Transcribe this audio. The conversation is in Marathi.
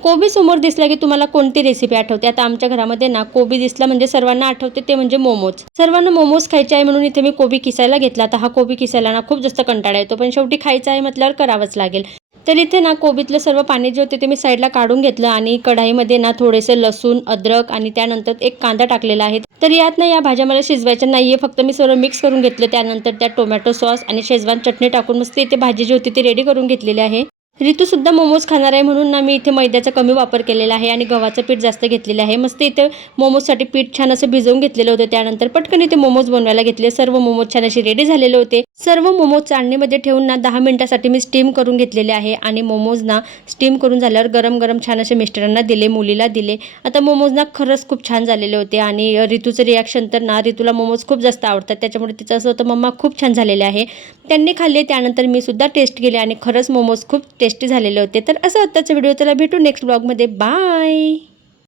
कोबी समोर दिसला की तुम्हाला कोणती रेसिपी आठवते? आता आमच्या घरामध्ये ना कोबी दिसला म्हणजे सर्वांना आठवते ते म्हणजे मोमोज. सर्वांना मोमोज खायचे आहे म्हणून इथे मी कोबी किसायला घेतला. आता हा कोबी किसायला ना खूप जास्त कंटाळा येतो, पण शेवटी खायचा आहे म्हटल्यावर करावंच लागेल. तर इथे ना कोबीतलं सर्व पाणी जे होते ते मी साईडला काढून घेतलं आणि कढाईमध्ये ना थोडेसे लसूण, अद्रक आणि त्यानंतर एक कांदा टाकलेला आहे. तर यात ना या भाज्या मला शिजवायच्या नाहीये, फक्त मी सर्व मिक्स करून घेतलं. त्यानंतर त्यात टोमॅटो सॉस आणि शेजवान चटणी टाकून मस्त इथे भाजी जी होती ती रेडी करून घेतलेली आहे. ऋतूसुद्धा मोमोज खाणार आहे म्हणून ना मी इथे मैद्याचा कमी वापर केलेला आहे आणि गव्हाचं पीठ जास्त घेतलेलं आहे. मस्त इथे मोमोजसाठी पीठ छान असं भिजवून घेतलेलं होतं. त्यानंतर पटकन इथे मोमोज बनवायला घेतले. सर्व मोमोज छान असे रेडी झालेले होते. सर्व मोमोज चाळणीमध्ये ठेवून ना 10 मिनिटासाठी मी स्टीम करून घेतलेले आहे आणि मोमोज ना स्टीम करून झाल्यावर गरम गरम छान असे मिस्टरांना दिले, मुलीला दिले. आता मोमोज ना खरंच खूप छान झालेले होते आणि ऋतूचं रिॲक्शन तर ना ऋतूला मोमोज खूप जास्त आवडतात. त्याच्यामुळे तिचं असं होतं, मम्मा खूप छान झालेले आहे. त्यांनी खाल्ले त्यानंतर मी सुद्धा टेस्ट केले आणि खरंच मोमोज खूप टेस्टी झालेले होते. तर असं आत्ताचा व्हिडिओ, त्याला भेटू नेक्स्ट ब्लॉगमध्ये. बाय.